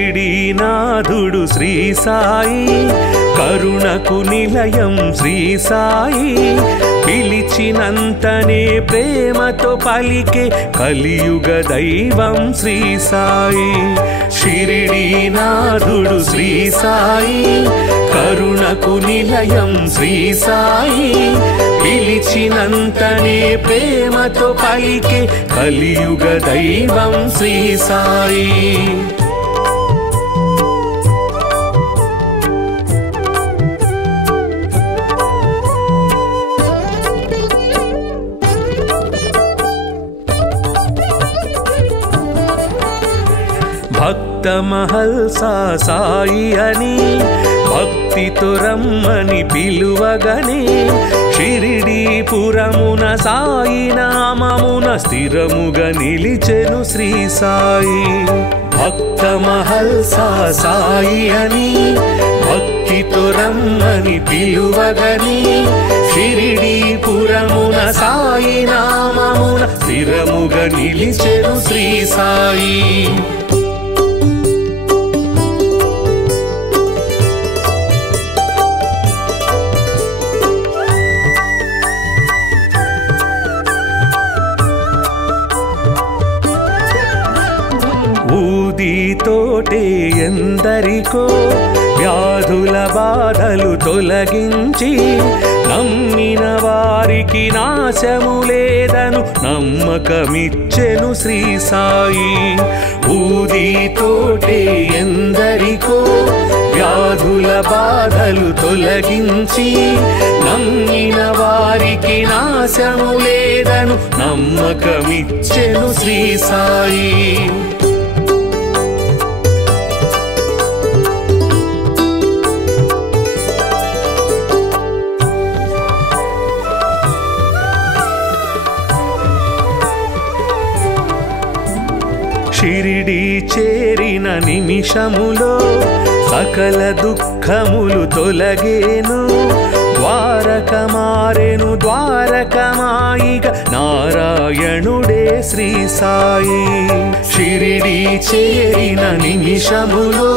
షిరిడీనాథుడు శ్రీ సాయి కరుణకు నిలయం శ్రీ సాయి పిలిచినంతనే ప్రేమతో పలికే కలియుగ దైవం శ్రీ సాయి షిరిడీనాథుడు శ్రీ సాయి కరుణకు నిలయం శ్రీ సాయి పిలిచినంతనే ప్రేమతో పలికే కలియుగ దైవం శ్రీ సాయి భక్త మహల్సా సాయి అని భక్తితో రమ్మని పిలువగనే షిరిడీపురమున సాయి నామమున స్థిరముగా నిలిచెను శ్రీ సాయి భక్త మహల్సా సాయి అని భక్తితో రమ్మని పిలువగనే షిరిడీపురమున సాయి నామమున స్థిరముగా నిలిచెను శ్రీ సాయి ఊదితోటే ఎందరికో వ్యాధుల బాధలు తొలగించి నమ్మిన వారికి నాశము లేదను నమ్మకమిచ్చెను శ్రీ సాయి ఊదితోటే ఎందరికో వ్యాధుల బాధలు తొలగించి నమ్మిన వారికి నాశము లేదను నమ్మకమిచ్చెను శ్రీ సాయి షిరిడీ చేరిన నిమిషములో సకల దుఃఖములు తొలగేను ద్వారక మారెను ద్వారకమాయిగ నారాయణుడే శ్రీ సాయి షిరిడీ చేరిన నిమిషములో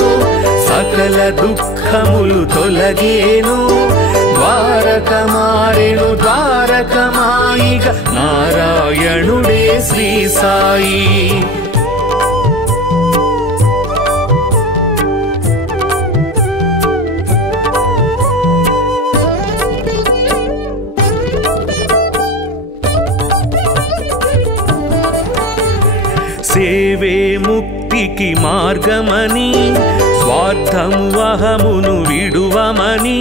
సకల దుఃఖములు తొలగేను ద్వారక మారెను ద్వారకమాయిగ నారాయణుడే శ్రీ సాయి సేవే ముక్తికి మార్గమని స్వార్థము అహమును విడువమని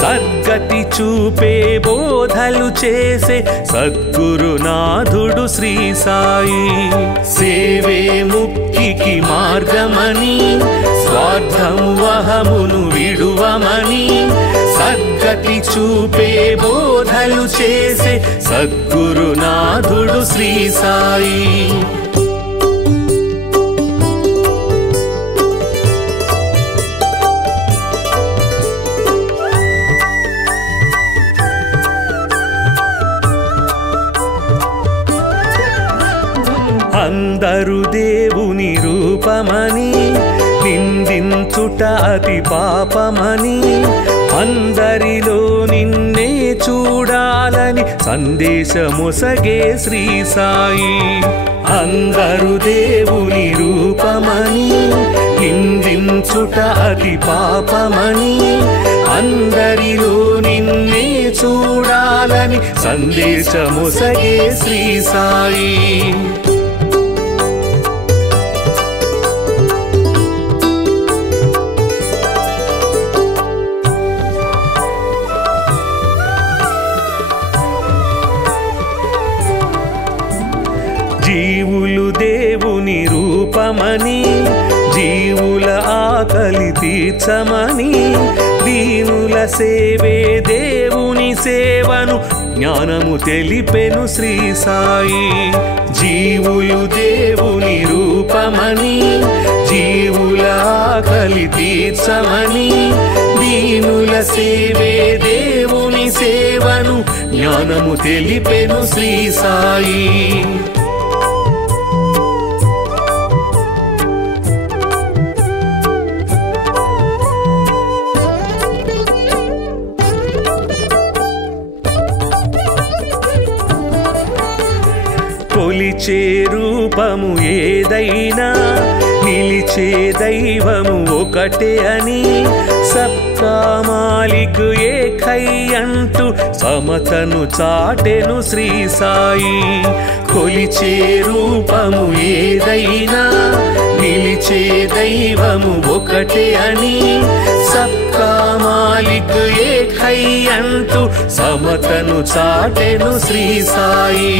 సద్గతి చూపే బోధలు చేసే సద్గురునాథుడు శ్రీ సాయి సేవే ముక్తికి మార్గమని స్వార్థము అహమును విడువమని సద్గతి చూపే బోధలు చేసే సద్గురునాథుడు శ్రీ సాయి అందరు దేవుని రూపమని నిందించుట అతి పాపమని అందరిలో నిన్నే చూడాలని సందేశమొసగే శ్రీ సాయి అందరు దేవుని రూపమని నిందించుట అతి పాపమని అందరిలో నిన్నే చూడాలని సందేశమొసగే శ్రీ సాయి జీవులు దేవుని రూపమని జీవుల ఆకలి తీర్చమని దీనుల సేవే దేవుని సేవను జ్ఞానము తెలిపెను శ్రీ సాయి. జీవులు దేవుని రూపమని, జీవుల ఆకలి తీర్చమని, దీనుల సేవే దేవుని సేవను జ్ఞానము తెలిపెను శ్రీ సాయి. కొలిచే రూపము ఏదైనా నిలిచే దైవము ఒకటే అని, సబ్కా మాలిక్ ఏకై అంటూ సమతను చాటెను శ్రీ సాయి. కొలిచే రూపము ఏదైనా నిలిచే దైవము ఒకటే అని, సబ్కా మాలిక్ ఏకై అంటూ సమతను చాటెను శ్రీ సాయి.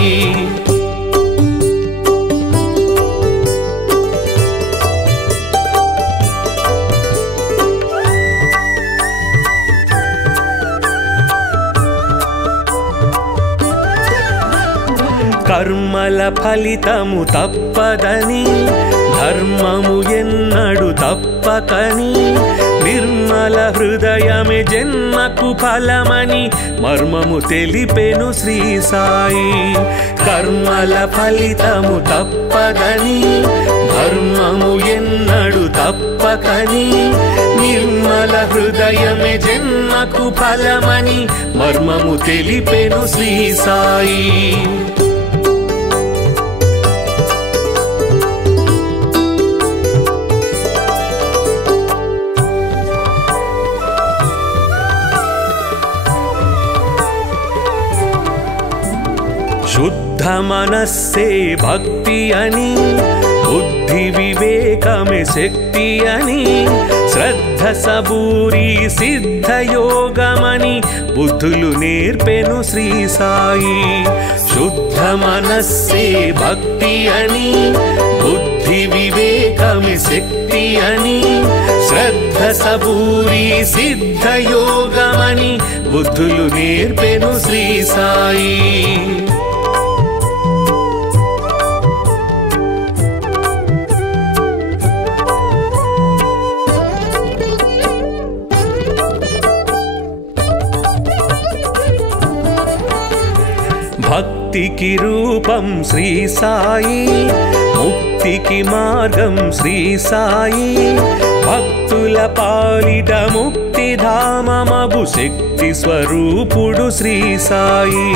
కర్మల ఫలితము తప్పదని, ధర్మము ఎన్నడు తప్పకని, నిర్మల హృదయమే జన్మకు ఫలమని మర్మము తెలిపెను శ్రీ సాయి. కర్మల ఫలితము తప్పదని, ధర్మము ఎన్నడు తప్పకని, నిర్మల హృదయమే జన్మకు ఫలమని మర్మము తెలిపెను శ్రీ సాయి. శుద్ధ మనస్సే భక్తి అని, బుద్ధి వివేకమే శక్తి అని, శ్రద్ధ సబూరి సిద్ధ యోగమని బుద్ధులు నేర్పెను శ్రీ సాయి. శుద్ధ మనస్సే భక్తి అని, బుద్ధి వివేకమే శక్తి అని, శ్రద్ధ సబూరి సిద్ధ యోగమని బుద్ధులు నేర్పెను శ్రీ సాయి. భక్తికి రూపం శ్రీ సాయి, ముక్తికి మార్గం శ్రీ సాయి, భక్తుల పాలిట ముక్తిధామమగు శక్తి స్వరూపుడు శ్రీ సాయి.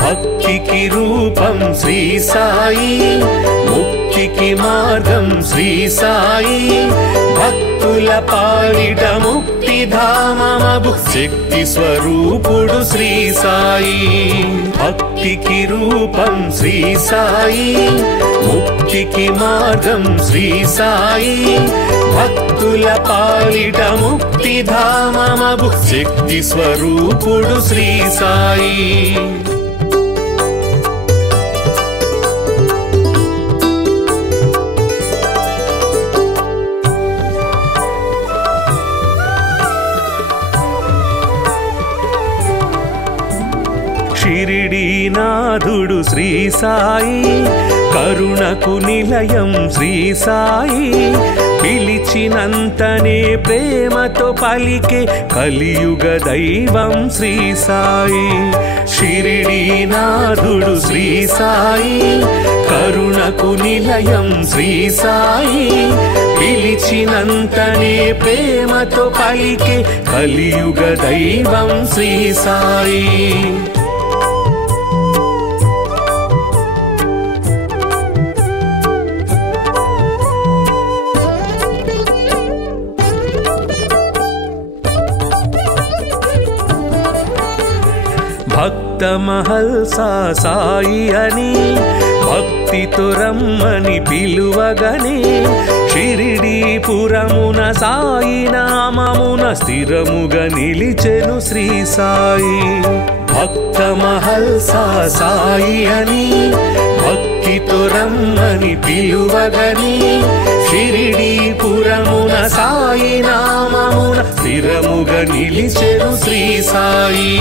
భక్తికి రూపం శ్రీ సాయి, ముక్తికి మార్గం శ్రీ సాయి, భక్తుల పాలిట ముక్తిధామమగు శక్తి స్వరూపుడు శ్రీ సాయి. భక్తికి రూపం శ్రీ సాయి, ముక్తికి మార్గం శ్రీ సాయి, భక్తుల పాలిట ముక్తిధామమగు శక్తి స్వరూపుడు శ్రీ సాయి. షిరిడీనాథుడు శ్రీ సాయి, కరుణకు నిలయం శ్రీ సాయి, పిలిచినంతనే ప్రేమతో పలికే కలియుగ దైవం శ్రీ సాయి. షిరిడీనాథుడు శ్రీ సాయి, కరుణకు నిలయం శ్రీ సాయి, పిలిచినంతనే ప్రేమతో పలికే కలియుగ దైవం శ్రీ సాయి. భక్త మహల్సా సాయి అని, భక్తితో రమ్మని పిలువగనే, షిరిడీపురమున సాయి నామమున స్థిరముగా నిలిచెను శ్రీ సాయి. భక్త మహల్సా సాయి అని, భక్తితో రమ్మని పిలువగనే, షిరిడీపురమున సాయి నామమున స్థిరముగా నిలిచెను శ్రీ సాయి.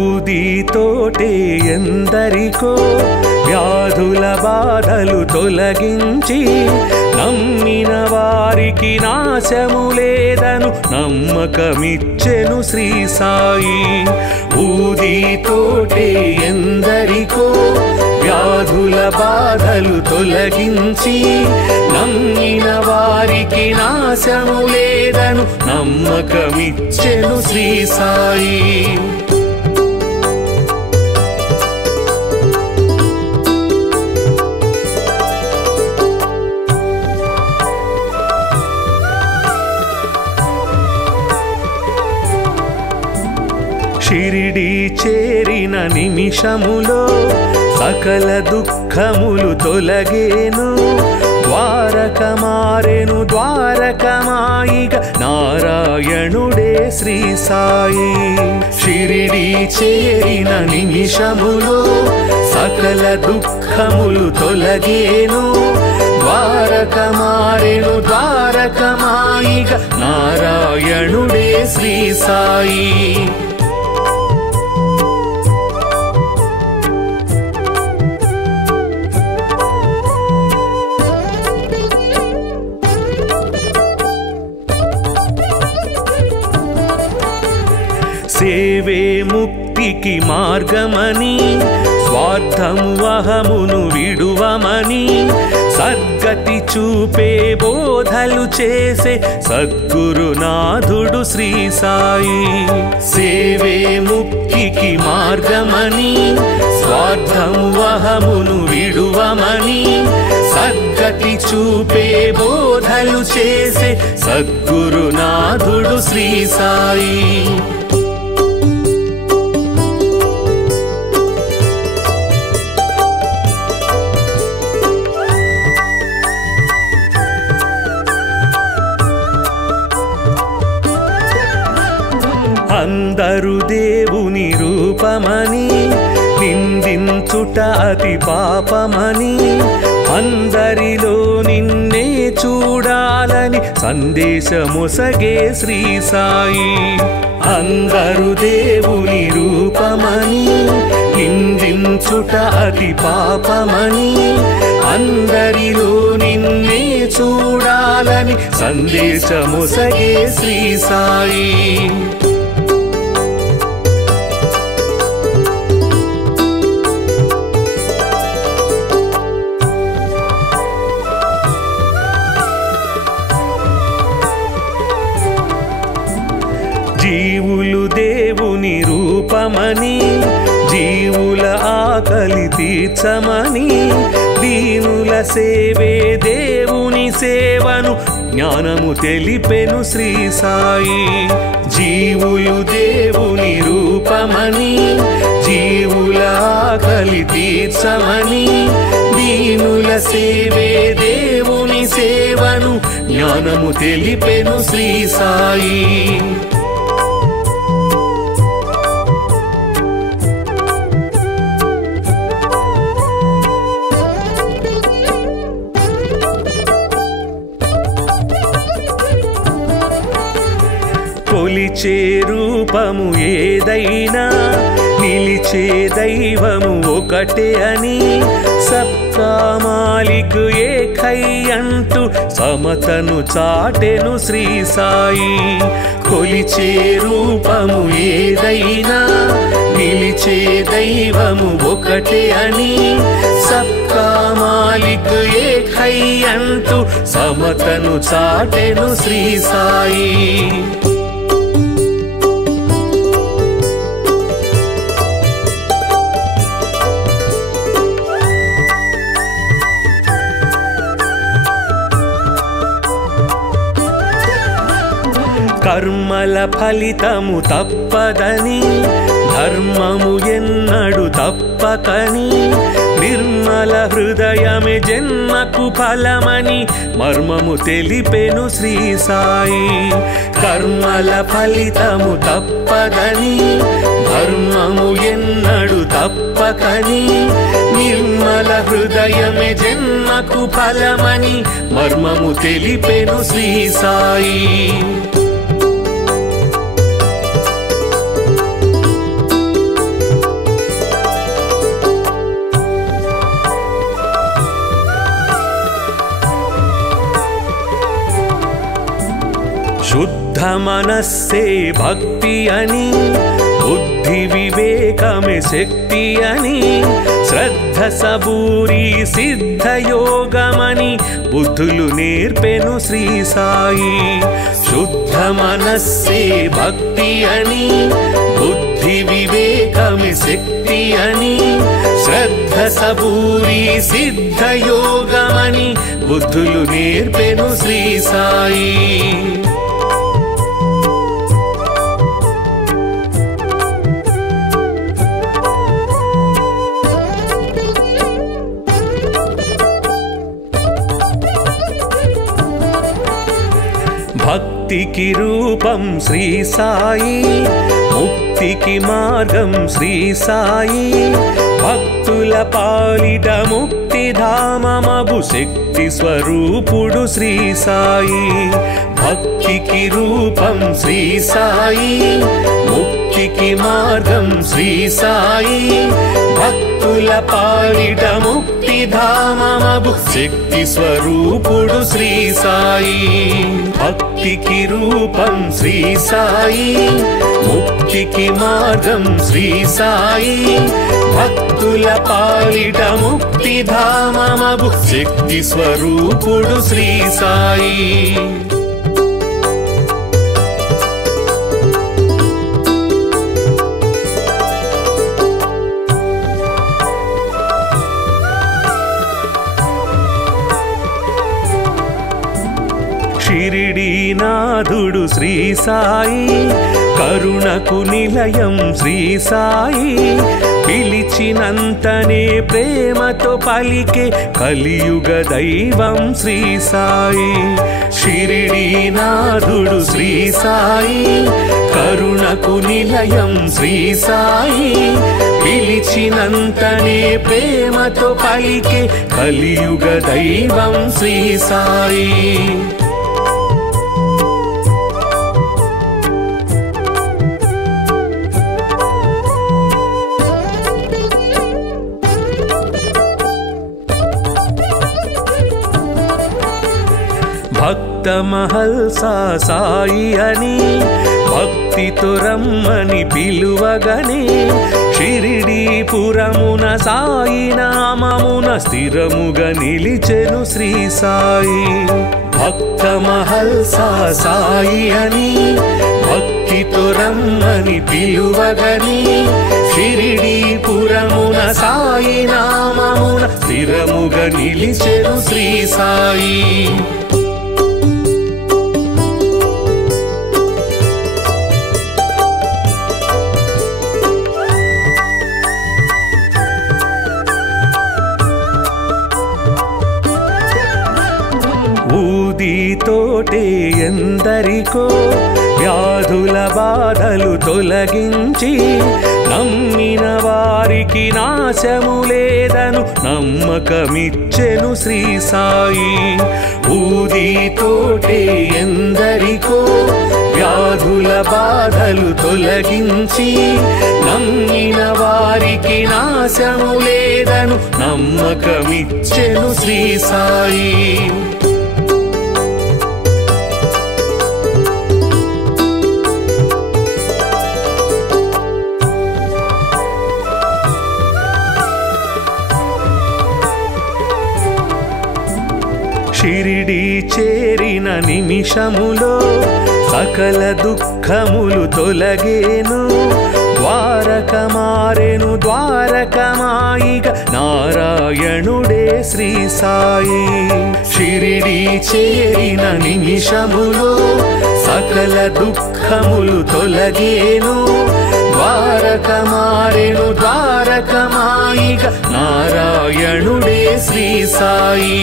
ఊదితోటే ఎందరికో వ్యాధుల బాధలు తొలగించి నమ్మిన వారికి నాశము లేదను నమ్మకమిచ్చెను శ్రీ సాయి. ఊదితోటే ఎందరికో వ్యాధుల బాధలు తొలగించి నమ్మిన వారికి నాశము లేదను నమ్మకమిచ్చెను శ్రీ సాయి. షిరిడి చేరిన నిమిషములో సకల దుఃఖములు తొలగేను. ద్వారక మారెను ద్వారకమాయిగ నారాయణుడే శ్రీ సాయి. షిరిడి చేరిన నిమిషములో సకల దుఃఖములు తొలగేను. ద్వారక మారెను ద్వారకమాయిగ నారాయణుడే శ్రీ సాయి. సేవే ముక్తికి మార్గమని స్వార్థము అహమును విడువమని సద్గతి చూపే బోధలు చేసే సద్గురునాథుడు శ్రీ సాయి. సేవే ముక్తికి మార్గమని స్వార్థము అహమును విడువమని సద్గతి చూపే బోధలు చేసే సద్గురునాథుడు శ్రీ సాయి. అందరు దేవుని రూపమని నిందించుట అతి పాపమని అందరిలో నిన్నే చూడాలని సందేశమొసగే శ్రీ సాయి. అందరు దేవుని రూపమని నిందించుట అతి పాపమని అందరిలో నిన్నే చూడాలని సందేశమొసగే శ్రీ సాయి. జీవులు దేవుని రూపమని జీవుల ఆకలి తీర్చమని దీనుల సేవే దేవుని సేవను జ్ఞానము తెలిపెను శ్రీ సాయి. జీవులు దేవుని రూపమని జీవుల ఆకలి తీర్చమని దీనుల సేవే దేవుని సేవను జ్ఞానము తెలిపెను శ్రీ సాయి. కొలిచే రూపము ఏదైనా నిలిచే దైవము ఒకటే అని సబ్కా మాలిక్ ఏకై అంటూ సమతను చాటెను శ్రీ సాయి. కొలిచే రూపము ఏదైనా నిలిచే దైవము ఒకటే అని సబ్కా మాలిక్ ఏకై అంటూ సమతను చాటెను శ్రీ సాయి. కర్మల ఫలితము తప్పదని ధర్మము ఎన్నడు తప్పకని నిర్మల హృదయమే జన్మకు ఫలమని మర్మము తెలిపెను శ్రీ సాయి. కర్మల ఫలితము తప్పదని ధర్మము ఎన్నడు తప్పకని నిర్మల హృదయమే జన్మకు ఫలమని మర్మము తెలిపెను శ్రీ సాయి. శుద్ధ మనస్సే భక్తి అని బుద్ధి వివేకమే శక్తి అని శ్రద్ధ సబూరి సిద్ధ యోగమని బుద్ధులు నేర్పెను శ్రీ సాయి. శుద్ధ మనస్సే భక్తి అని బుద్ధి వివేకమే శక్తి అని శ్రద్ధ సబూరి సిద్ధ యోగమని బుద్ధులు నేర్పెను శ్రీ సాయి. భక్తికి రూపం శ్రీ సాయి, ముక్తికి మార్గం శ్రీ సాయి. భక్తుల పాలిట ముక్తిధామమగు శక్తి స్వరూపుడు శ్రీ సాయి. భక్తికి రూపం శ్రీ సాయి, ముక్తికి మార్గం శ్రీ సాయి. భక్తుల పాలిట ముక్తిధామమగు శక్తి స్వరూపుడు శ్రీ సాయి. భక్తికి రూపం శ్రీ సాయి, ముక్తికి మార్గం శ్రీ సాయి. భక్తుల పాలిట ముక్తిధామమగు శక్తి స్వరూపుడు శ్రీ సాయి. షిరిడీనాథుడు శ్రీ సాయి, కరుణకు నిలయం శ్రీ సాయి. పిలిచినంతనే ప్రేమతో పలికే కలియుగ దైవం శ్రీ సాయి. షిరిడీనాథుడు శ్రీ సాయి, కరుణకు నిలయం శ్రీ సాయి. పిలిచినంతనే ప్రేమతో పలికే కలియుగ దైవం శ్రీ సాయి. భక్త మహల్సా సాయి అని భక్తితో రమ్మని పిలువగనే షిరిడీపురమున సాయి నామమున స్థిరముగా నిలిచెను శ్రీ సాయి. భక్త మహల్సా సాయి అని భక్తితో రమ్మని పిలువగనే షిరిడీపురమున సాయి నామమున స్థిరముగా నిలిచెను శ్రీ సాయి. ఊదితోటే ఎందరికో వ్యాధుల బాధలు తొలగించి నమ్మిన వారికి నాశము లేదను నమ్మకమిచ్చెను శ్రీ సాయి. ఊదితోటే ఎందరికో వ్యాధుల బాధలు తొలగించి నమ్మిన వారికి నాశము లేదను నమ్మకమిచ్చెను శ్రీ సాయి. షిరిడీ చేరిన నిమిషములో సకల దుఃఖములు తొలగేను. ద్వారక మారెను ద్వారకమాయిగ నారాయణుడే శ్రీ సాయి. షిరిడీ చేరిన నిమిషములో సకల దుఃఖములు తొలగేను ద్వారక మారెను ద్వారకమాయిగ నారాయణుడే శ్రీ సాయి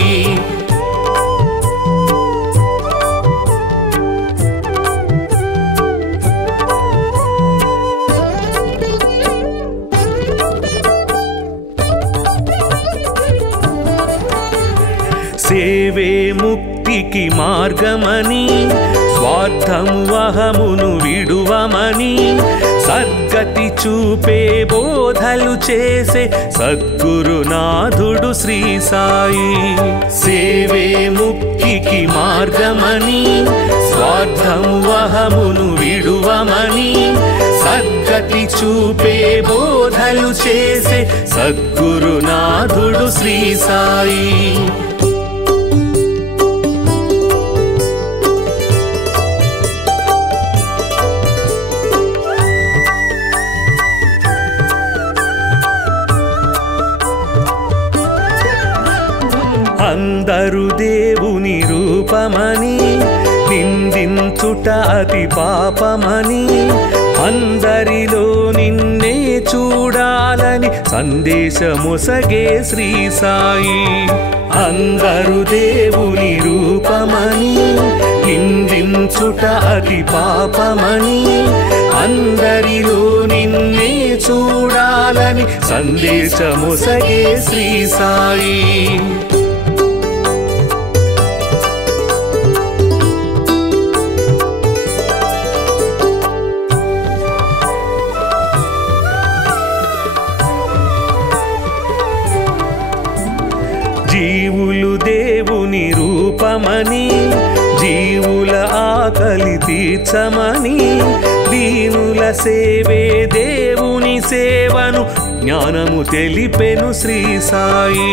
సేవే ముక్తికి మార్గమని స్వార్థము అహమును విడువమని సద్గతి చూపే బోధలు చేసే సద్గురునాథుడు శ్రీ సాయి సేవే ముక్తికి మార్గమని స్వార్థము అహమును విడువమని సద్గతి చూపే బోధలు చేసే సద్గురునాథుడు శ్రీ సాయి అందరు దేవుని రూపమని నిందించుట అతి పాపమని అందరిలో నిన్నే చూడాలని సందేశమొసగే శ్రీ సాయి అందరు దేవుని రూపమని నిందించుట అతి పాపమని అందరిలో నిన్నే చూడాలని సందేశమొసగే శ్రీ సాయి జీవులు దేవుని రూపమని జీవుల ఆకలి తీర్చమని దీనుల సేవే దేవుని సేవను జ్ఞానము తెలిపెను శ్రీ సాయి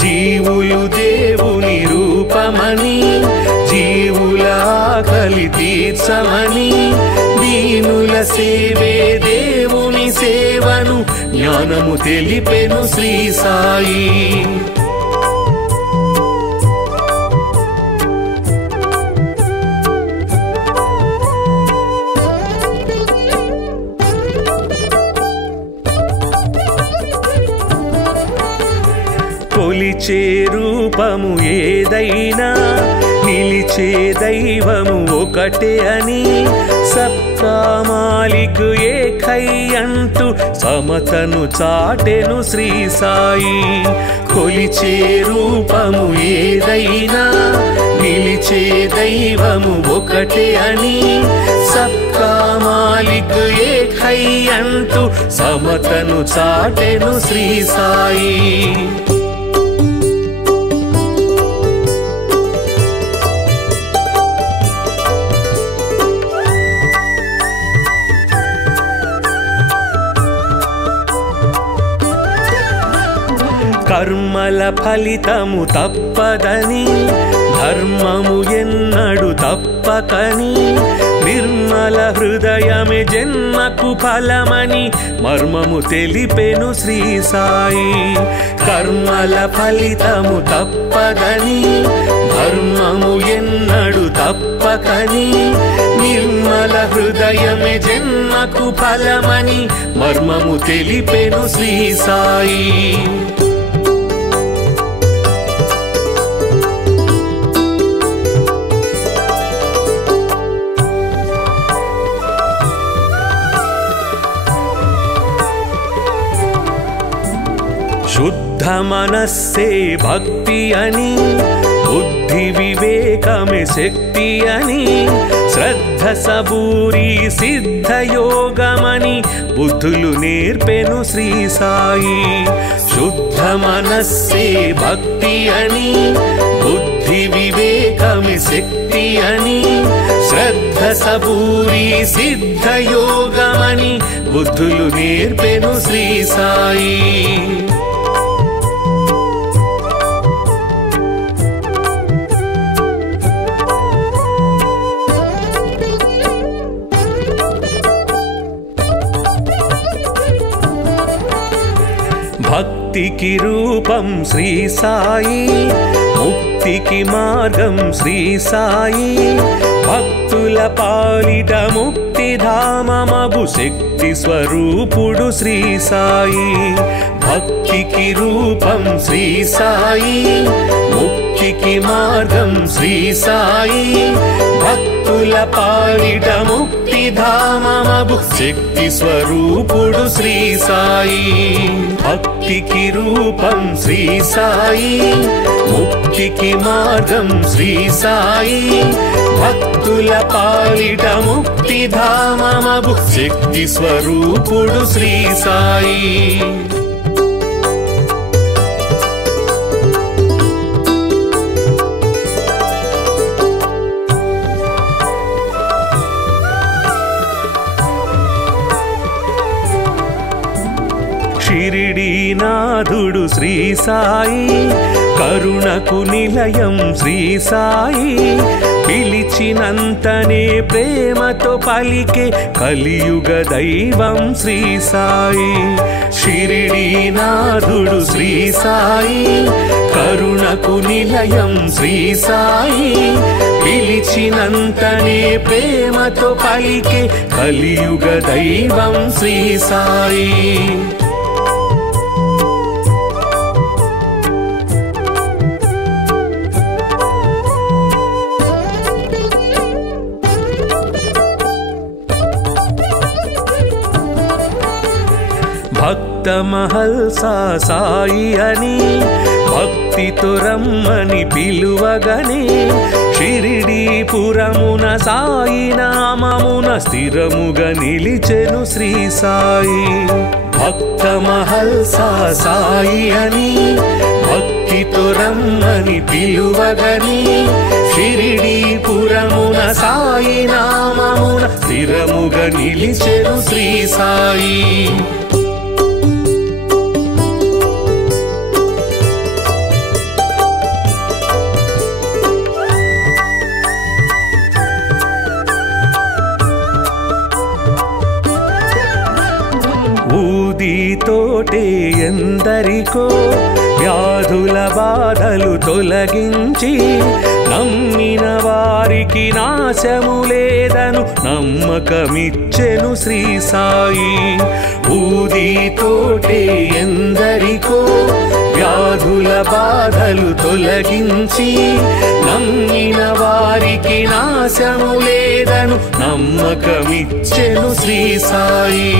జీవులు దేవుని రూపమని జీవుల ఆకలి తీర్చమని దీనుల సేవే దేవుని సేవను జ్ఞానము తెలిపెను శ్రీ సాయి కొలిచే రూపము ఏదైనా నిలిచే దైవము ఒకటే అని సబ్కా మాలిక్ ఏకై అంటూ సమతను చాటెను శ్రీ సాయి కొలిచే రూపము ఏదైనా నిలిచే దైవము ఒకటే అని సబ్కా మాలిక్ ఏకై అంటూ సమతను చాటెను శ్రీ సాయి కర్మల ఫలితము తప్పదని ధర్మము ఎన్నడు తప్పకని నిర్మల హృదయమే జన్మకు ఫలమని మర్మము తెలిపెను శ్రీ సాయి కర్మల ఫలితము తప్పదని ధర్మము ఎన్నడు తప్పకని నిర్మల హృదయమే జన్మకు ఫలమని మర్మము తెలిపెను శ్రీ సాయి శుద్ధ మనస్సే భక్తి అని బుద్ధి వివేకమే శక్తి అని శ్రద్ధ సబూరి సిద్ధయోగమని బుద్ధులు నేర్పెను శ్రీ సాయి శుద్ధ మనస్సే భక్తి అని బుద్ధి వివేకమే శక్తి అని శ్రద్ధ సబూరి సిద్ధయోగమని బుద్ధులు నేర్పెను శ్రీ సాయి భక్తికి రూపం శ్రీ సాయి ముక్తికి మార్గం శ్రీ సాయి భక్తుల పాలిట ముక్తిధామమగు శక్తి స్వరూపుడు శ్రీ సాయి భక్తికి రూపం శ్రీ సాయి ముక్తికి మార్గం శ్రీ సాయి భక్తుల పాలిట ముక్తిధామమగు శక్తి స్వరూపుడు శ్రీ సాయి భక్తికి రూపం శ్రీ సాయి ముక్తికి మార్గం శ్రీ సాయి భక్తుల పాలిట ముక్తిధామమగు శక్తి స్వరూపుడు శ్రీ సాయి షిరిడీనాథుడు శ్రీ సాయి కరుణకు నిలయం శ్రీ సాయి పిలిచినంతనే ప్రేమతో పలికే కలియుగ దైవం శ్రీ సాయి షిరిడీనాథుడు శ్రీ సాయి కరుణకు నిలయం శ్రీ సాయి పిలిచినంతనే ప్రేమతో పలికే కలియుగ దైవం శ్రీ సాయి భక్త మహల్సా సాయి అని భక్తితో రమ్మని పిలువగనే షిరిడీపురమున సాయి నామమున స్థిరముగా నిలిచెను శ్రీ సాయి భక్త మహల్సా సాయి అని భక్తితో రమ్మని పిలువగనే షిరిడీపురమున సాయి నామమున స్థిరముగా నిలిచెను శ్రీ సాయి ఊదితోటే ఎందరికో వ్యాధుల బాధలు తొలగించి నమ్మిన వారికి నాశము లేదను నమ్మకమిచ్చెను శ్రీ సాయి ఊదితోటే ఎందరికో వ్యాధుల బాధలు తొలగించి నమ్మిన వారికి నాశము లేదను నమ్మకమిచ్చెను శ్రీ సాయి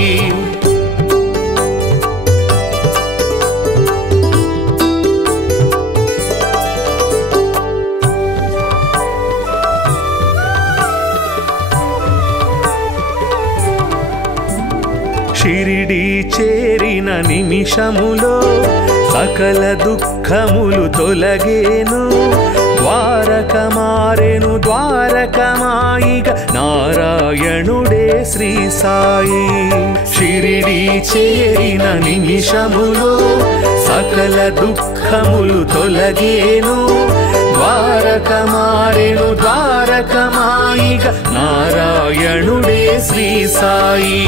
షిరిడీ చేరిన నిమిషములో సకల దుఃఖములు తొలగేను ద్వారక మారెను ద్వారకమాయిగ నారాయణుడే శ్రీ సాయి షిరిడీ చేరిన నిమిషములో సకల దుఃఖములు తొలగేను ద్వారక మారెను ద్వారకమాయిగ నారాయణుడే శ్రీ సాయి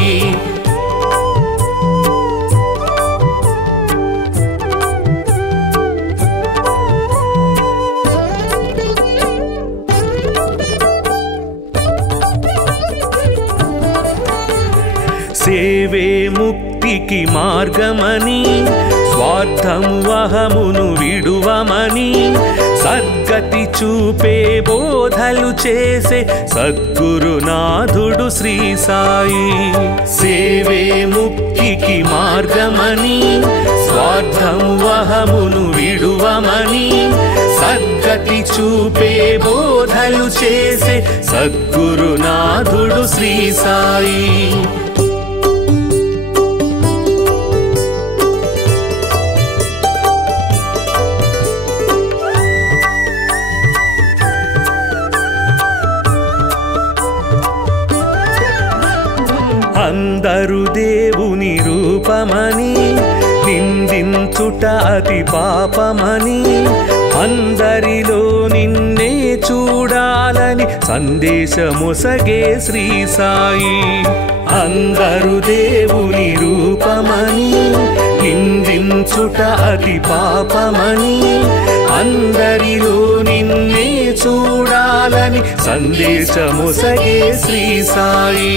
సేవే ముక్తికి మార్గమని స్వార్థము అహమును విడువమని సద్గతి చూపే బోధలు చేసే సద్గురునాథుడు శ్రీ సాయి సేవే ముక్తికి మార్గమని స్వార్థము అహమును విడువమని సద్గతి చూపే బోధలు చేసే సద్గురునాథుడు శ్రీ సాయి అందరు దేవుని రూపమని నిందించుట అతి పాపమని అందరిలో నిన్నే చూడాలని సందేశమొసగే శ్రీ సాయి అందరు దేవుని రూపమని నిందించుట అతి పాపమని అందరిలో నిన్నే చూడాలని సందేశమొసగే శ్రీ సాయి.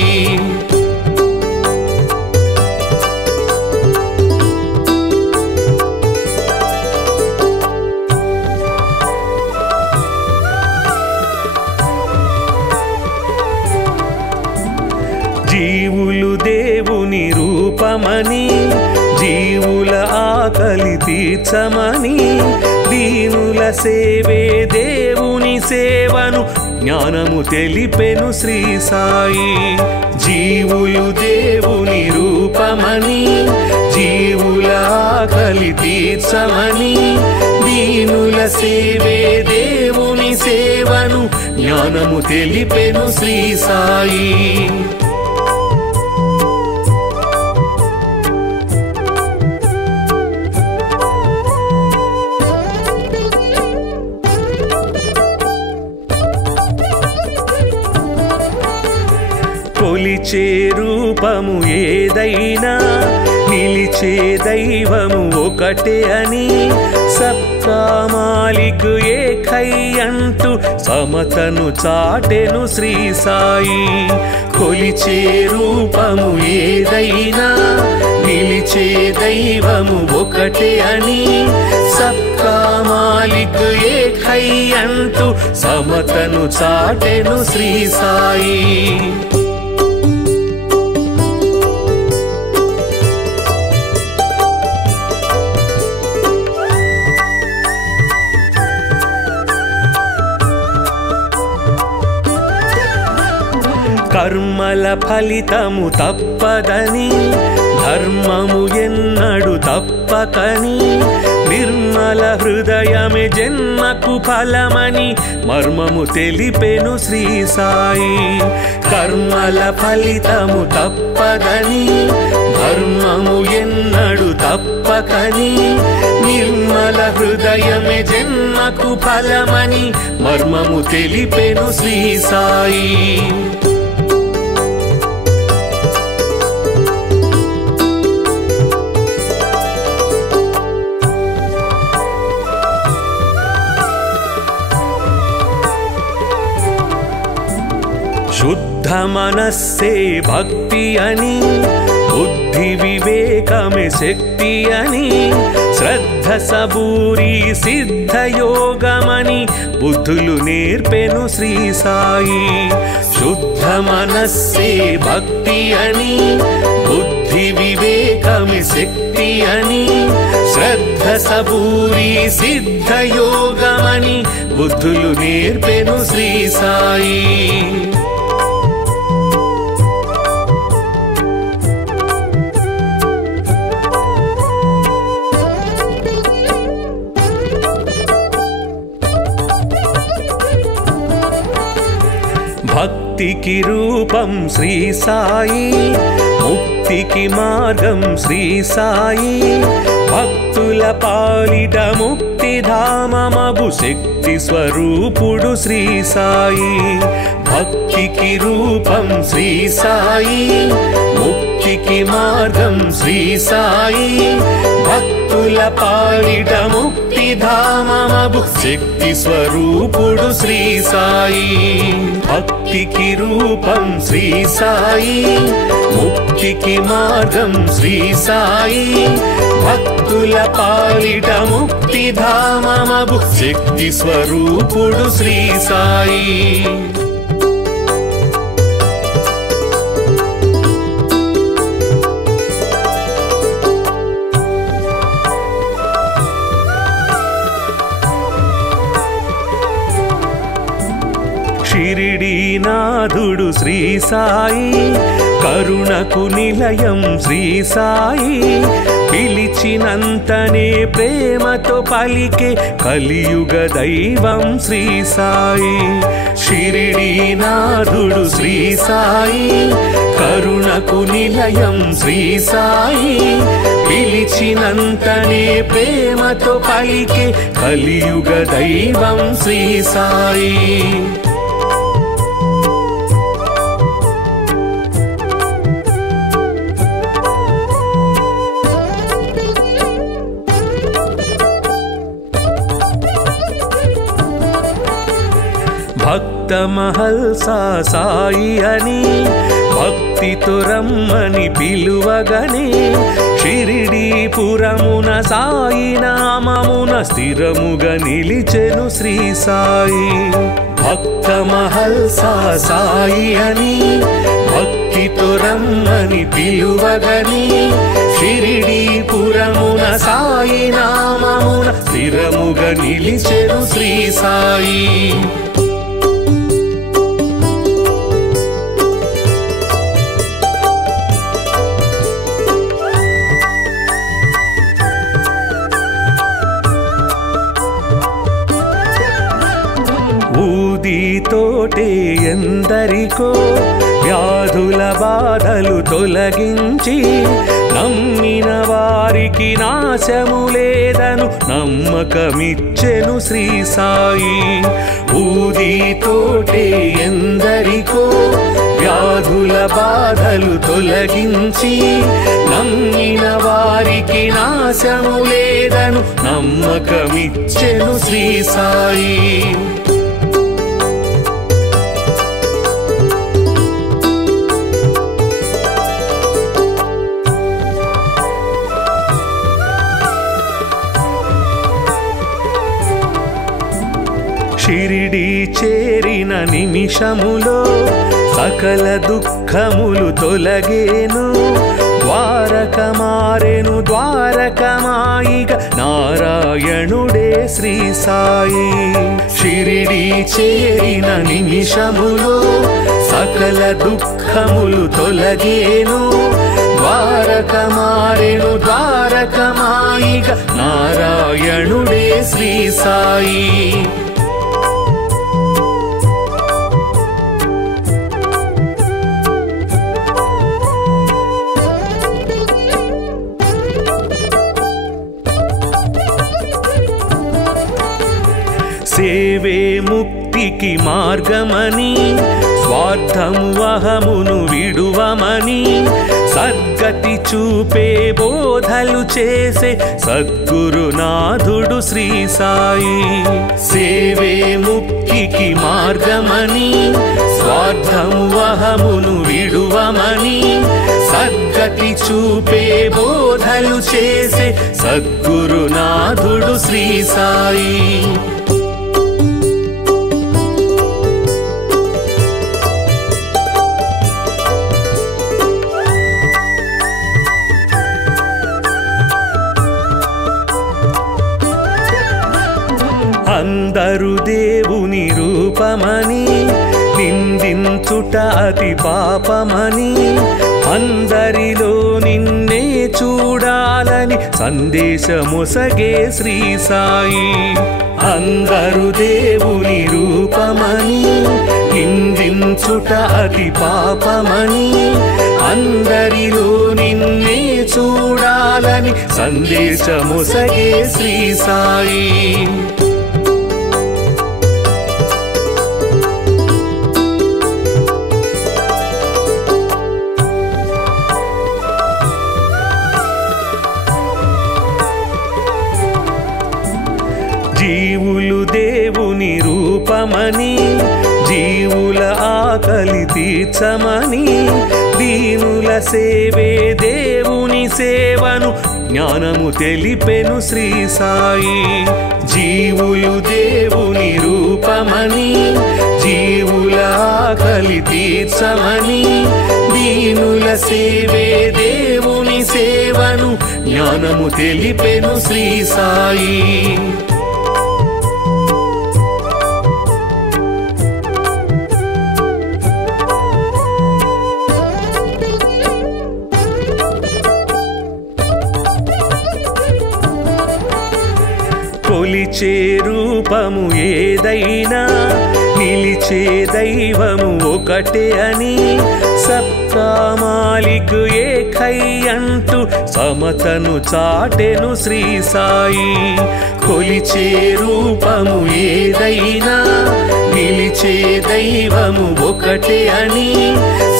జీవులు దేవుని రూపమని, జీవుల ఆకలి తీర్చమని, దీనుల సేవే దేవుని సేవను జ్ఞానము తెలిపెను శ్రీ సాయి. జీవులు దేవుని రూపమని, జీవుల ఆకలి తీర్చమని, దీనుల సేవే దేవుని సేవను జ్ఞానము తెలిపెను శ్రీ సాయి. కొలిచే రూపము ఏదైనా నిలిచే దైవము ఒకటే అని, సబ్కా మాలిక్ ఏకై అంటూ సమతను చాటెను శ్రీ సాయి. కొలిచే రూపము ఏదైనా నిలిచే దైవము ఒకటే అని, సబ్కా మాలిక్ ఏకై అంటూ సమతను చాటెను శ్రీ సాయి. కర్మల ఫలితము తప్పదని, ధర్మము ఎన్నడు తప్పకని, నిర్మల హృదయమే జన్మకు ఫలమని మర్మము తెలిపెను శ్రీ సాయి. కర్మల ఫలితము తప్పదని, ధర్మము ఎన్నడు తప్పకని, నిర్మల హృదయమే జన్మకు ఫలమని మర్మము తెలిపెను శ్రీ సాయి. శుద్ధ మనస్సే భక్తి అని, బుద్ధి వివేకమే శక్తి అని, శ్రద్ధ సబూరి సిద్ధ యోగమని బుద్ధులు నేర్పెను శ్రీ సాయి. శుద్ధ మనస్సే భక్తి అని, బుద్ధి వివేకమే శక్తి అని, శ్రద్ధ సబూరి సిద్ధ యోగమని బుద్ధులు నేర్పెను శ్రీ సాయి. భక్తికి రూపం శ్రీ సాయి, ముక్తికి మార్గం శ్రీ సాయి, భక్తుల పాలిట ముక్తిధామమగు శక్తి స్వరూపుడు శ్రీ సాయి. భక్తికి రూపం శ్రీ సాయి, ముక్తికి మార్గం శ్రీ సాయి, భక్తుల పాలిట ముక్తిధామమగు శక్తి స్వరూపుడు శ్రీ సాయి. భక్తికి రూపం శ్రీ సాయి, ముక్తికి మార్గం శ్రీ సాయి, భక్తుల పాలిట ముక్తిధామమగు శక్తి స్వరూపుడు శ్రీ సాయి. షిరిడీనాథుడు శ్రీ సాయి, కరుణకు నిలయం శ్రీ సాయి, పిలిచినంతనే ప్రేమతో పలికే కలియుగ దైవం శ్రీ సాయి. షిరిడీనాథుడు శ్రీ సాయి, కరుణకు నిలయం శ్రీ సాయి, పిలిచినంతనే ప్రేమతో పలికే కలియుగ దైవం శ్రీ సాయి. భక్త మహల్సా సాయి అని భక్తితో రమ్మని పిలువగనే షిరిడీపురమున సాయి నామమున స్థిరముగా నిలిచెను శ్రీ సాయి. భక్త మహల్సా సాయి అని భక్తితో రమ్మని పిలువగనే షిరిడీపురమున సాయి నామమున స్థిరముగా నిలిచెను శ్రీ సాయి. ఊదితోటే ఎందరికో వ్యాధుల బాధలు తొలగించి నమ్మిన వారికి నాశము లేదను నమ్మకమిచ్చెను శ్రీ సాయి. ఊదితోటే ఎందరికో వ్యాధుల బాధలు తొలగించి నమ్మిన వారికి నాశము లేదను నమ్మకమిచ్చెను శ్రీ సాయి. షిరిడి చేరిన నిమిషములో సకల దుఃఖములు తొలగేను ద్వారక మారెను ద్వారకమాయిగ నారాయణుడే శ్రీ సాయి. షిరిడి చేరిన నిమిషములో సకల దుఃఖములు తొలగేను ద్వారక మారెను ద్వారకమాయిగ నారాయణుడే శ్రీ సాయి. సేవే ముక్తికి మార్గమని స్వార్థము అహమును విడువమని సద్గతి చూపే బోధలు చేసే సద్గురునాథుడు శ్రీ సాయి. సేవే ముక్తికి మార్గమని స్వార్థము అహమును విడువమని సద్గతి చూపే బోధలు చేసే సద్గురునాథుడు శ్రీ సాయి. అందరు దేవుని రూపమని నిందించుట అతి పాపమని అందరిలో నిన్నే చూడాలని సందేశమొసగే శ్రీ సాయి. అందరు దేవుని రూపమని నిందించుట అతి పాపమని అందరిలో నిన్నే చూడాలని సందేశమొసగే శ్రీ సాయి. జీవులు దేవుని రూపమని జీవుల ఆకలి తీర్చమని దీనుల సేవే దేవుని సేవను జ్ఞానము తెలిపెను శ్రీ సాయి. జీవులు దేవుని రూపమని జీవుల ఆకలి తీర్చమని దీనుల సేవే దేవుని సేవను జ్ఞానము తెలిపెను శ్రీ సాయి. కొలిచే రూపము ఏదైనా నిలిచే దైవము ఒకటే అని సబ్కా మాలిక్ ఏకై అంటూ సమతను చాటెను శ్రీ సాయి. కొలిచే రూపము ఏదైనా నిలిచే దైవము ఒకటే అని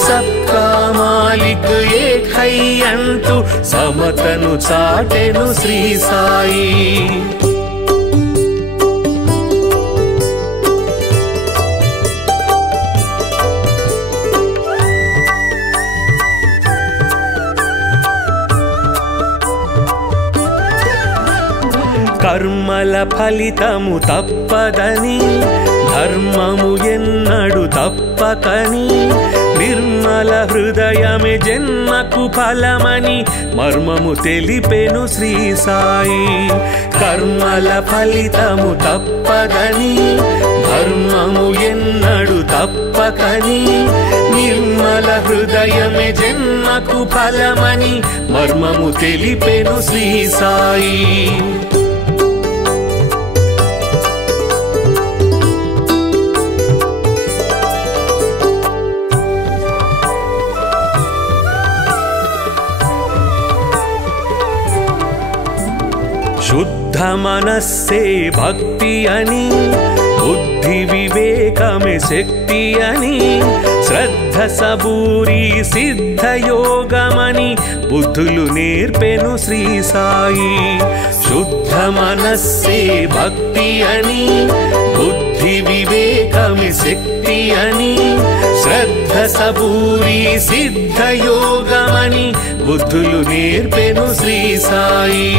సబ్కా మాలిక్ ఏకై అంటూ సమతను చాటెను శ్రీ సాయి. కర్మల ఫలితము తప్పదని ధర్మము ఎన్నడు తప్పకని నిర్మల హృదయమే జన్మకు ఫలమని మర్మము తెలిపెను శ్రీ సాయి. కర్మల ఫలితము తప్పదని ధర్మము ఎన్నడు తప్పకని నిర్మల హృదయమే జన్మకు ఫలమని మర్మము తెలిపెను శ్రీ సాయి. శుద్ధ మనస్సే భక్తి అని బుద్ధి వివేకమే శక్తి అని శ్రద్ధ సబూరి సిద్ధ యోగమని బుద్ధులు నేర్పెను శ్రీ సాయి. శుద్ధ మనస్సే భక్తి అని బుద్ధి వివేకమే శక్తి అని శ్రద్ధ సబూరి సిద్ధ యోగమని బుద్ధులు నేర్పెను శ్రీ సాయి.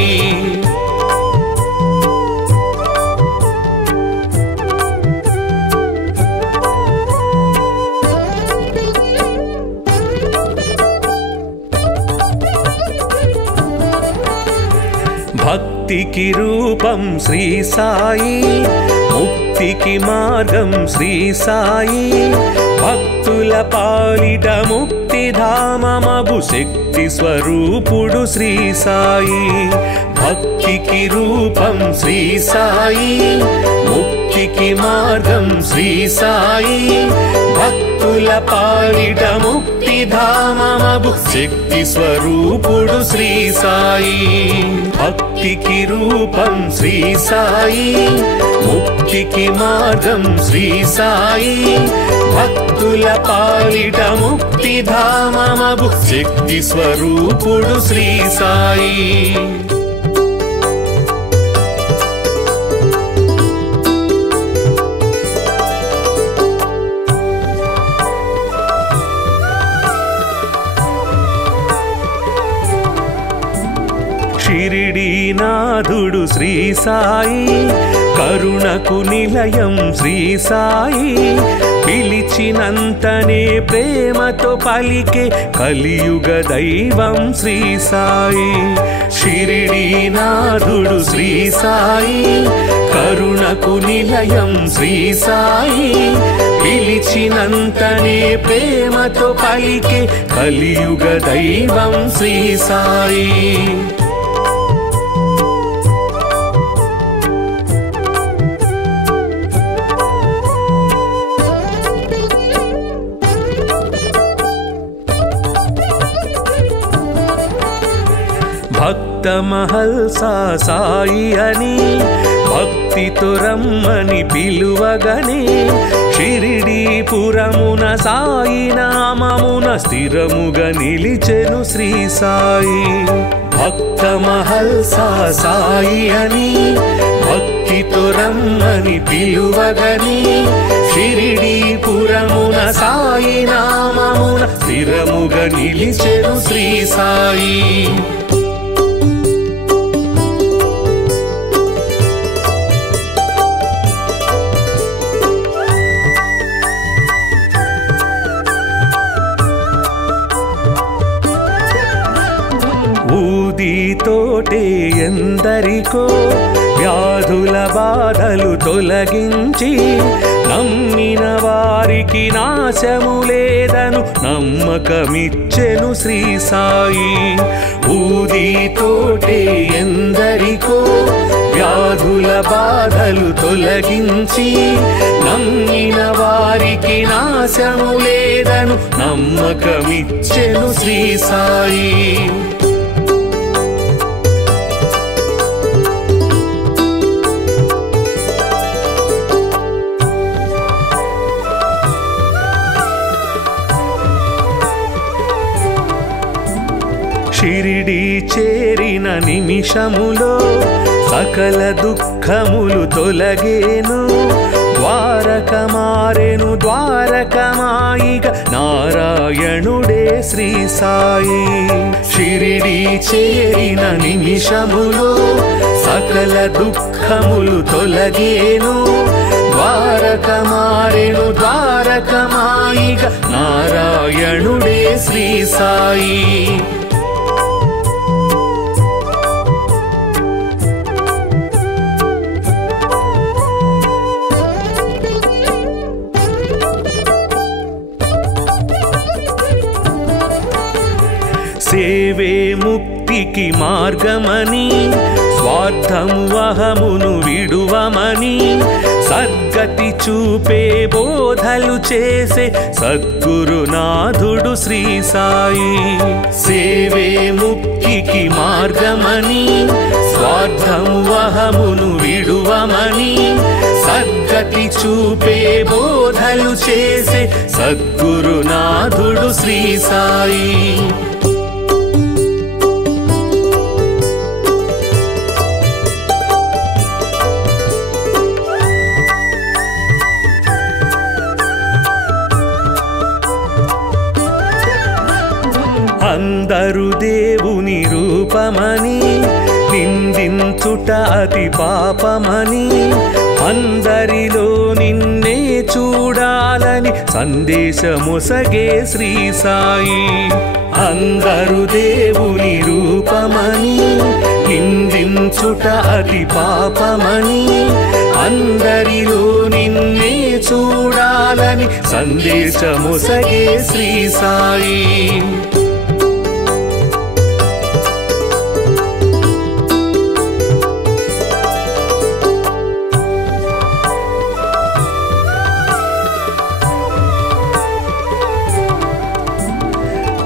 భక్తికి రూపం శ్రీ సాయి, ముక్తికి మార్గం శ్రీ సాయి. భక్తుల పాలిట ముక్తిధామమగు శక్తి స్వరూపుడు శ్రీ సాయి. భక్తికి రూపం శ్రీ సాయి, ముక్తికి మార్గం శ్రీ సాయి. భక్తుల పాలిట ముక్తిధామమగు శక్తి స్వరూపుడు శ్రీ సాయి. భక్తికి రూపం శ్రీ సాయి, ముక్తికి మార్గం శ్రీ సాయి. భక్తుల పాలిట ముక్తిధామమగు శక్తి స్వరూపుడు శ్రీ సాయి. షిరిడీనాథుడు శ్రీ సాయి, కరుణకు నిలయం శ్రీ సాయి. పిలిచినంతనే ప్రేమతో పలికే కలియుగ దైవం శ్రీ సాయి. షిరిడీనాథుడు శ్రీ సాయి, కరుణకు నిలయం శ్రీ సాయి. పిలిచినంతనే ప్రేమతో పలికే కలియుగ దైవం శ్రీ సాయి. భక్త మహల్సా సాయి అని భక్తితో రమ్మని పిలువగనే షిరిడీపురమున సాయి నామమున స్థిరముగా నిలిచెను శ్రీ సాయి. భక్త మహల్సా సాయి అని భక్తితో రమ్మని పిలువగనే షిరిడీపురమున సాయి నామమున స్థిరముగా నిలిచెను శ్రీ సాయి. ఊదితోటే ఎందరికో వ్యాధుల బాధలు తొలగించి నమ్మిన వారికి నాశము లేదను నమ్మకమిచ్చెను శ్రీ సాయి. ఊదితోటే ఎందరికో వ్యాధుల బాధలు తొలగించి నమ్మిన వారికి నాశము లేదను నమ్మకమిచ్చెను శ్రీ సాయి. షిరిడీ చేరిన నిమిషములో సకల దుఃఖములు తొలగేను. ద్వారకమారెను ద్వారకమాయిగ నారాయణుడే శ్రీ సాయి. షిరిడి చేరిన నిమిషములో సకల దుఃఖములు తొలగేను. ద్వారకమారెను ద్వారకమాయిగ నారాయణుడే శ్రీ సాయి. సేవే ముక్తికి మార్గమని స్వార్థము అహమును విడువమని సద్గతి చూపే బోధలు చేసే సద్గురునాథుడు శ్రీ సాయి. సేవే ముక్తికి మార్గమని స్వార్థము అహమును విడువమని సద్గతి చూపే బోధలు చేసే సద్గురునాథుడు శ్రీ సాయి. అందరు దేవుని రూపమని నిందించుట అతి పాపమని అందరిలో నిన్నే చూడాలని సందేశమొసగే శ్రీ సాయి. అందరు దేవుని రూపమని నిందించుట అతి పాపమని అందరిలో నిన్నే చూడాలని సందేశమొసగే శ్రీ సాయి.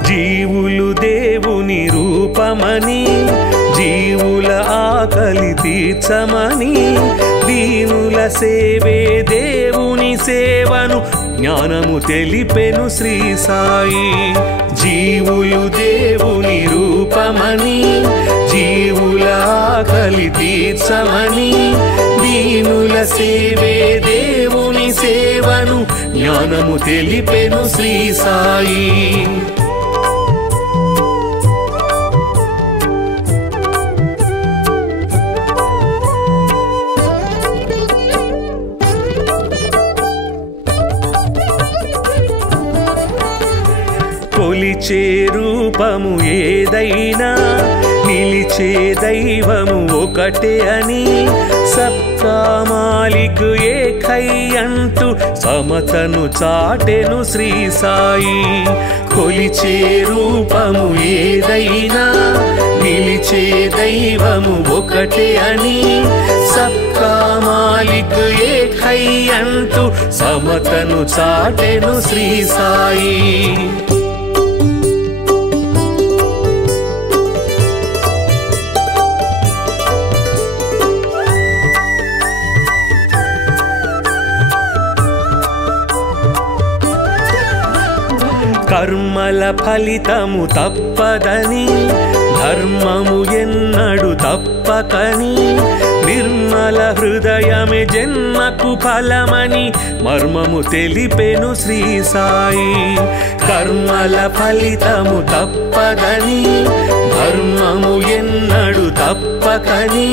జీవులు దేవుని రూపమని జీవుల ఆకలి తీర్చమని దీనుల సేవే దేవుని సేవను జ్ఞానము తెలిపెను శ్రీ సాయి. జీవులు దేవుని రూపమని జీవుల ఆకలి తీర్చమని దీనుల సేవే దేవుని సేవను జ్ఞానము తెలిపెను శ్రీ సాయి. కొలిచే రూపము ఏదైనా నిలిచే దైవము ఒకటే అని సబ్కా మాలిక్ ఏకై అంటూ సమతను చాటెను శ్రీ సాయి. కొలిచే రూపము ఏదైనా నిలిచే దైవము ఒకటే అని సబ్కా మాలిక్ ఏకై అంటూ సమతను చాటెను శ్రీ సాయి. కర్మల ఫలితము తప్పదని ధర్మము ఎన్నడు తప్పకని నిర్మల హృదయమే జన్మకు ఫలమని మర్మము తెలిపెను శ్రీ సాయి. కర్మల ఫలితము తప్పదని ధర్మము ఎన్నడు తప్పకని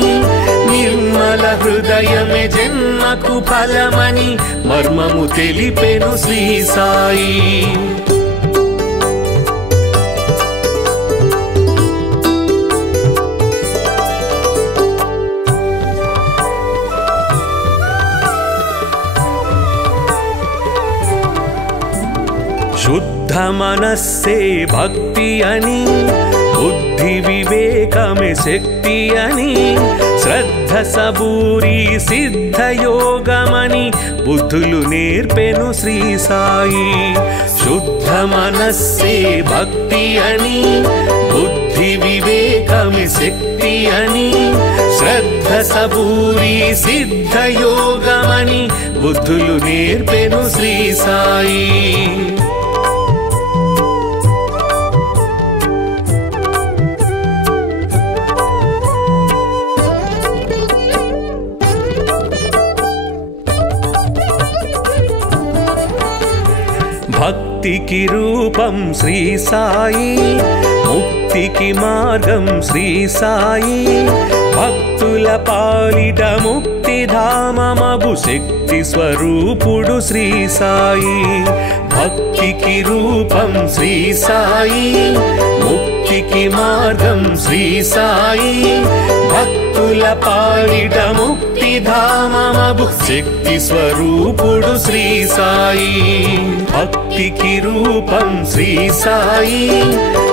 నిర్మల హృదయమే జన్మకు ఫలమని మర్మము తెలిపెను శ్రీ సాయి. శుద్ధ మనస్సే భక్తి అని బుద్ధి వివేకమే శక్తి అని శ్రద్ధ సబూరి సిద్ధ యోగమని బుద్ధులు నేర్పెను శ్రీ సాయి. శుద్ధ మనస్సే భక్తి అని బుద్ధి వివేకమే శక్తి అని శ్రద్ధ సబూరి సిద్ధ యోగమని బుద్ధులు నేర్పెను శ్రీ సాయి. భక్తికి రూపం శ్రీ సాయి, ముక్తికి మార్గం శ్రీ సాయి, భక్తుల పాలిట ముక్తిధామమగు శక్తి స్వరూపుడు శ్రీ సాయి. భక్తికి రూపం శ్రీ సాయి, ముక్తికి మార్గం శ్రీ సాయి, భక్తుల పాలిట ముక్తిధామమగు శక్తి స్వరూపుడు శ్రీ సాయి. భక్తికి రూపం శ్రీ సాయి,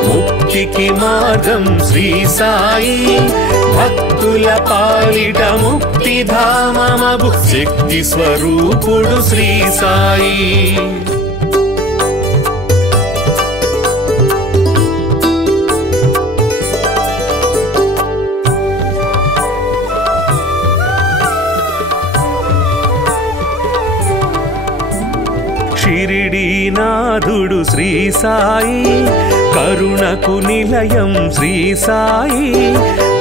ముక్తికి మార్గం శ్రీ సాయి, భక్తుల పాలిట ముక్తిధామమగు శక్తి స్వరూపుడు శ్రీ సాయి. షిరిడీనాథుడు శ్రీ సాయి, కరుణకు నిలయం శ్రీ సాయి,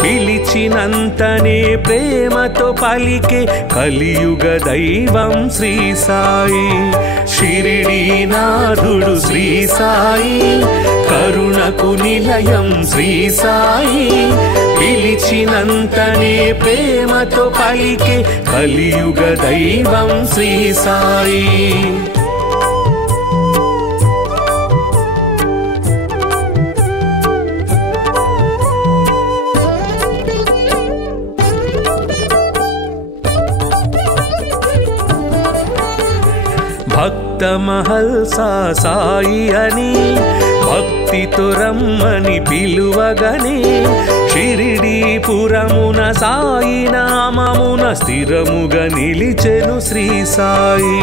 పిలిచినంతనే ప్రేమతో పలికే కలియుగ దైవం శ్రీ సాయి. షిరిడీనాథుడు శ్రీ సాయి, కరుణకు నిలయం శ్రీ సాయి, పిలిచినంతనే ప్రేమతో పలికే కలియుగ దైవం శ్రీ సాయి. భక్త మహల్సా సాయి అని భక్తితో రమ్మని పిలువగనే, షిరిడీపురమున సాయి నామమున స్థిరముగా నిలిచెను శ్రీ సాయి.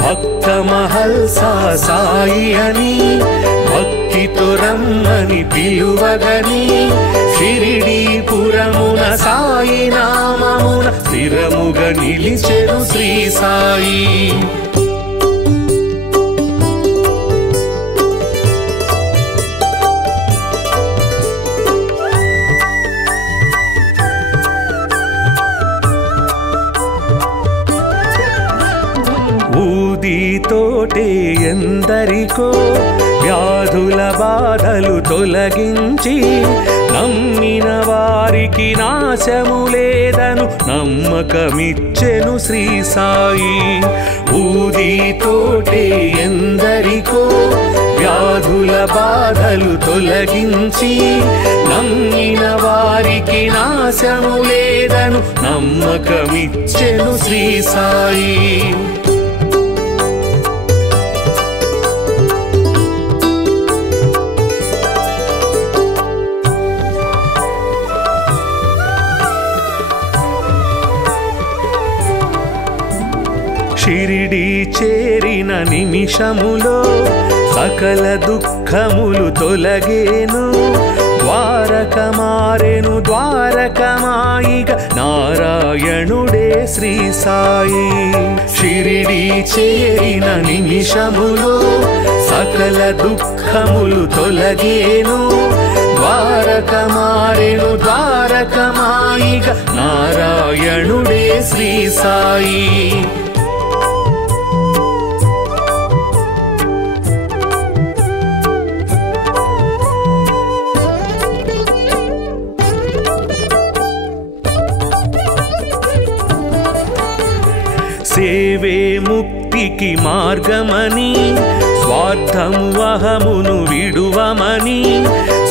భక్త మహల్సా సాయి అని భక్తితో రమ్మని పిలువగనే, షిరిడీపురమున సాయి నామమున స్థిరముగా నిలిచెను శ్రీ సాయి. ఊదితోటే ఎందరికో వ్యాధుల బాధలు తొలగించి, నమ్మిన వారికి నాశము లేదను నమ్మకమిచ్చెను శ్రీ సాయి. ఊదితోటే ఎందరికో వ్యాధుల బాధలు తొలగించి, నమ్మిన వారికి నాశము లేదను నమ్మకమిచ్చెను శ్రీ సాయి. షిరిడీ చేరిన నిమిషములో సకల దుఃఖములు తొలగేను, ద్వారక మారెను ద్వారకమాయిగ నారాయణుడే శ్రీ సాయి. షిరిడీ చేరిన నిమిషములో సకల దుఃఖములు తొలగేను, ద్వారక మారెను ద్వారకమాయిగ నారాయణుడే శ్రీ సాయి. సేవే ముక్తికి మార్గమని, స్వార్థము అహమును విడువమని,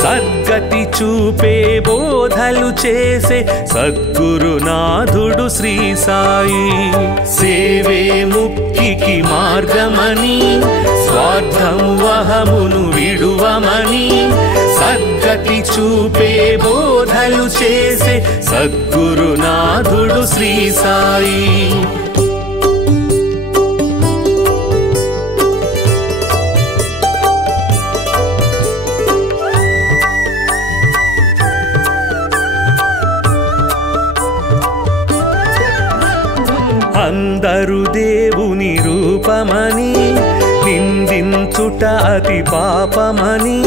సద్గతి చూపే బోధలు చేసే సద్గురునాథుడు శ్రీ సాయి. సేవే ముక్తికి మార్గమని, స్వార్థము అహమును విడువమని, సద్గతి చూపే బోధలు చేసే సద్గురునాథుడు శ్రీ సాయి. అందరు దేవుని రూపమని నిందించుట అతి పాపమని,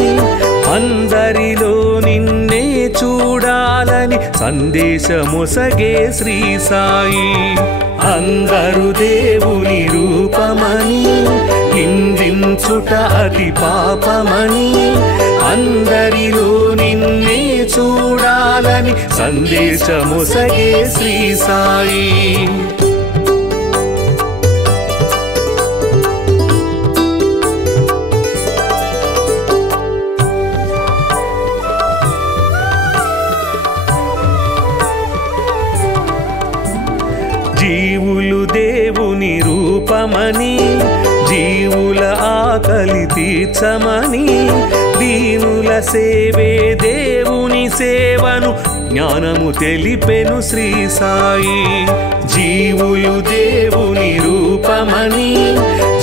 అందరిలో నిన్నే చూడాలని సందేశమొసగే శ్రీ సాయి అందరు దేవుని రూపమని నిందించుట అతి పాపమని అందరిలో నిన్నే చూడాలని సందేశమొసగే శ్రీ సాయి జీవులు దేవుని రూపమని జీవుల ఆకలి తీర్చమని దీనుల సేవే దేవుని సేవను జ్ఞానము తెలిపెను శ్రీ సాయి జీవులు దేవుని రూపమని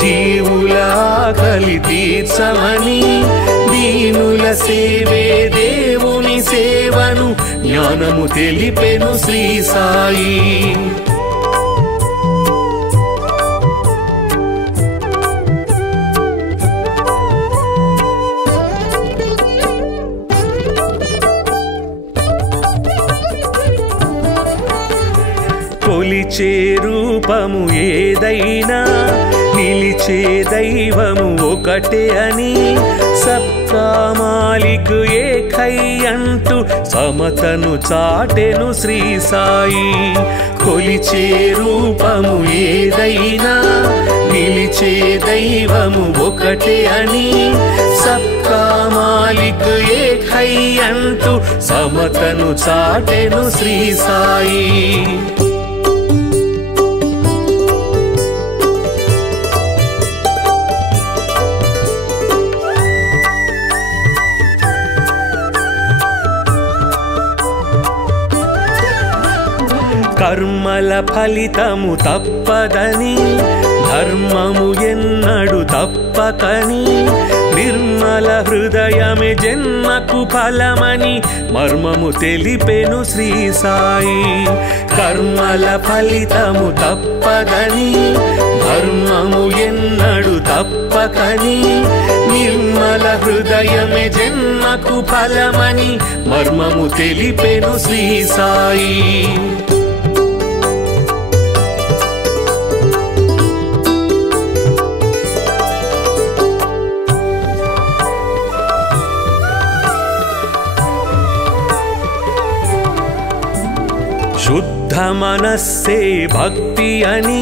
జీవుల ఆకలి తీర్చమని దీనుల సేవే దేవుని సేవను జ్ఞానము తెలిపెను శ్రీ సాయి కొలిచే రూపము ఏదైనా నిలిచే దైవము ఒకటే అని సబ్కా మాలిక్ ఏకై అంటూ సమతను చాటెను శ్రీ సాయి కొలిచే రూపము ఏదైనా నిలిచే దైవము ఒకటే అని సబ్కా మాలిక్ ఏకై అంటూ సమతను చాటెను శ్రీ సాయి కర్మల ఫలితము తప్పదని ధర్మము ఎన్నడు తప్పకని నిర్మల హృదయమే జన్మకు ఫలమని మర్మము తెలిపెను శ్రీ సాయి కర్మల ఫలితము తప్పదని ధర్మము ఎన్నడు తప్పకని నిర్మల హృదయమే జన్మకు ఫలమని మర్మము తెలిపెను శ్రీ సాయి శుద్ధ మనస్సే భక్తి అని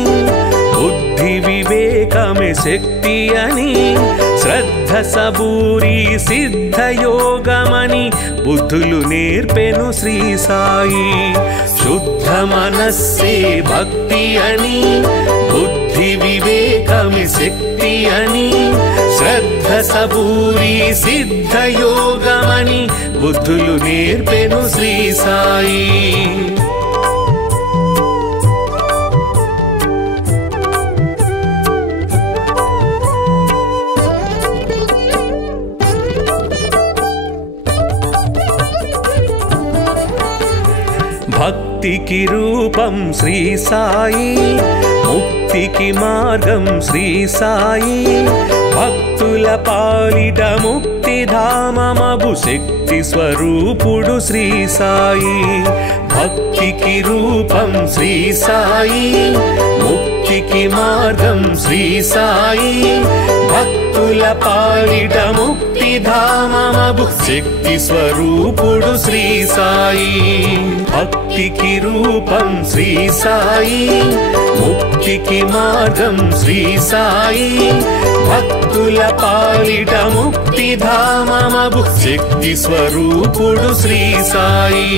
బుద్ధి వివేకమే శక్తి అని శ్రద్ధ సబూరి సిద్ధ యోగమని బుద్ధులు నేర్పెను శ్రీ సాయి శుద్ధ మనస్సే భక్తి అని బుద్ధి వివేకమే శక్తి అని శ్రద్ధ సబూరి సిద్ధ యోగమని బుద్ధులు నేర్పెను శ్రీ సాయి భక్తికి రూపం శ్రీ సాయి ముక్తికి మార్గం శ్రీ సాయి భక్తుల పాలిట ముక్తిధామమగు శక్తి స్వరూపుడు శ్రీ సాయి భక్తికి రూపం శ్రీ సాయి ముక్తికి మార్గం శ్రీ సాయి భక్తుల పాలిట ముక్తిధామమగు శక్తి స్వరూపుడు శ్రీ సాయి భక్తికి రూపం శ్రీ సాయి ముక్తికి మార్గం శ్రీ సాయి భక్తుల పాలిట ముక్తిధామమగు శక్తి స్వరూపుడు శ్రీ సాయి